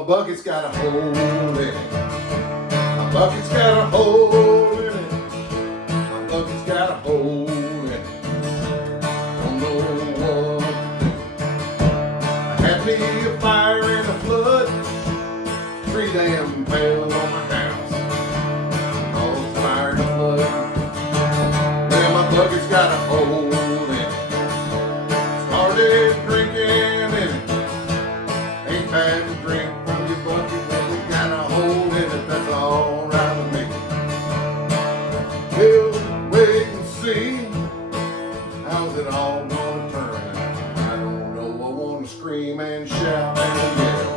my bucket's got a hole in it. My bucket's got a hole in it. My bucket's got a hole in it. Don't know what to do. I had me a fire and a flood. 3 damn pails on my house. All fire and a flood. Well, my bucket's got a hole in it. Started drinking in it. Ain't had to drink from your bucket, but we got a hole in it. That's all right with me. We'll wait and see. How's it all gonna turn out? I don't know. I wanna scream and shout and yell.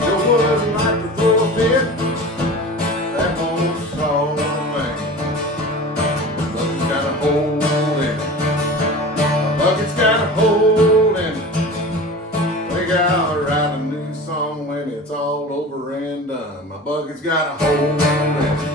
Sure would like to throw a fit. That won't solve a thing. My bucket's got a hole in it. My bucket's got a hole in it. Think I'll write a new song when it's all over and done. My bucket's got a hole in it.